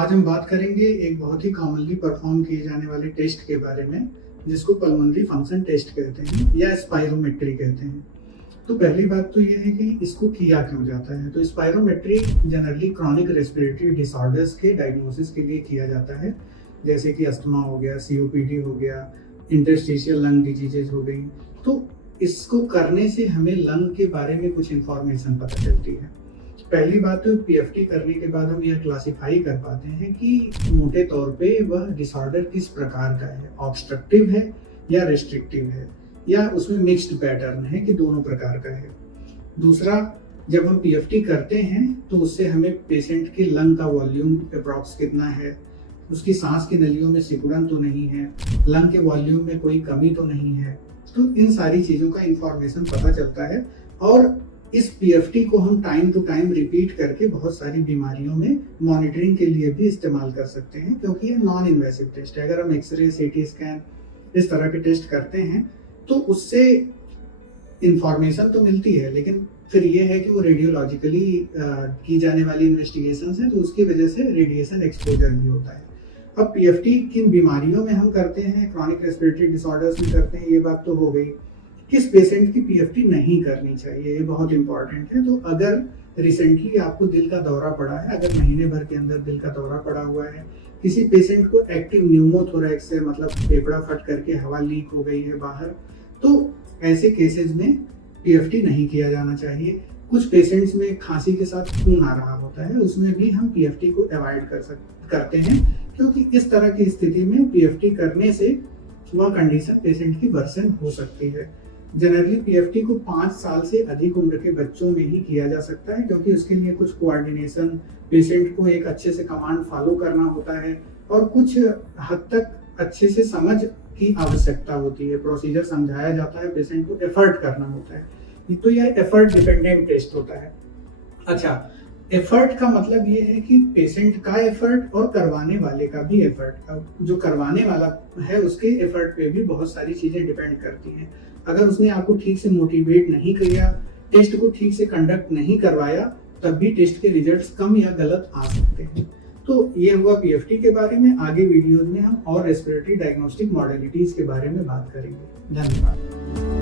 आज हम बात करेंगे एक बहुत ही कॉमनली परफॉर्म किए जाने वाले टेस्ट के बारे में, जिसको पल्मोनरी फंक्शन टेस्ट कहते हैं या स्पायरोमेट्री कहते हैं। तो पहली बात तो ये है कि इसको किया क्यों जाता है। तो spirometry generally chronic respiratory disorders के डायग्नोसिस के लिए किया जाता है, जैसे कि अस्थमा हो गया, सीओपीडी हो गया, इंटरस्टिशियल लंग डिजीजेज हो गई। तो इसको करने से हमें लंग के बारे में कुछ इंफॉर्मेशन पता चलती है। पहली बात तो पीएफटी करने के बाद हम यह क्लासिफाई कर पाते हैं कि मोटे तौर पे वह डिसऑर्डर किस प्रकार का है, ऑब्स्ट्रक्टिव है या रेस्ट्रिक्टिव है, या उसमें मिक्स्ड पैटर्न है कि दोनों प्रकार का है। दूसरा, जब हम पीएफटी करते हैं तो उससे हमें पेशेंट के लंग का वॉल्यूम अप्रॉक्स कितना है, उसकी सांस की नलियों में सिकुड़न तो नहीं है, लंग के वॉल्यूम में कोई कमी तो नहीं है। तो इन सारी चीज़ों का इंफॉर्मेशन पता चलता है और इस पीएफटी को हम टाइम टू टाइम रिपीट करके बहुत सारी बीमारियों में मॉनिटरिंग के लिए भी इस्तेमाल कर सकते हैं, क्योंकि ये नॉन इन्वेसिव टेस्ट है। अगर हम एक्सरे, सीटी स्कैन इस तरह के टेस्ट करते हैं तो उससे इंफॉर्मेशन तो मिलती है, लेकिन फिर ये है कि वो रेडियोलॉजिकली की जाने वाली इन्वेस्टिगेशन है, तो उसकी वजह से रेडिएशन एक्सपोजर भी होता है। अब पीएफटी किन बीमारियों में हम करते हैं, क्रॉनिक रेस्पिरेटरी डिसऑर्डर्स में करते हैं, ये बात तो हो गई। किस पेशेंट की पीएफटी नहीं करनी चाहिए, ये बहुत इंपॉर्टेंट है। तो अगर रिसेंटली आपको दिल का दौरा पड़ा है, अगर महीने भर के अंदर दिल का दौरा पड़ा हुआ है, किसी पेशेंट को एक्टिव न्यूमोथोरैक्स से मतलब फेफड़ा फट करके हवा लीक हो गई है बाहर, तो ऐसे केसेस में पीएफटी नहीं किया जाना चाहिए। कुछ पेशेंट्स में खांसी के साथ खून आ रहा होता है, उसमें भी हम पीएफटी को अवॉइड करते हैं, क्योंकि इस तरह की स्थिति में पीएफटी करने से वह कंडीशन पेशेंट की वर्सन हो सकती है। जनरली पीएफटी को 5 साल से अधिक उम्र के बच्चों में ही किया जा सकता है, क्योंकि उसके लिए कुछ कोऑर्डिनेशन, पेशेंट को एक अच्छे से कमांड फॉलो करना होता है और कुछ हद तक अच्छे से समझ की आवश्यकता होती है। प्रोसीजर समझाया जाता है, पेशेंट को एफर्ट करना होता है। तो यह एफर्ट डिपेंडेंट टेस्ट होता है। अच्छा, एफर्ट का मतलब ये है कि पेशेंट का एफर्ट और करवाने वाले का भी एफर्ट। अब जो करवाने वाला है उसके एफर्ट पे भी बहुत सारी चीजें डिपेंड करती हैं। अगर उसने आपको ठीक से मोटिवेट नहीं किया, टेस्ट को ठीक से कंडक्ट नहीं करवाया, तब भी टेस्ट के रिजल्ट्स कम या गलत आ सकते हैं। तो ये हुआ पीएफटी के बारे में। आगे वीडियोज में हम और रेस्पिरेटरी डायग्नोस्टिक मॉडलिटीज के बारे में बात करेंगे। धन्यवाद।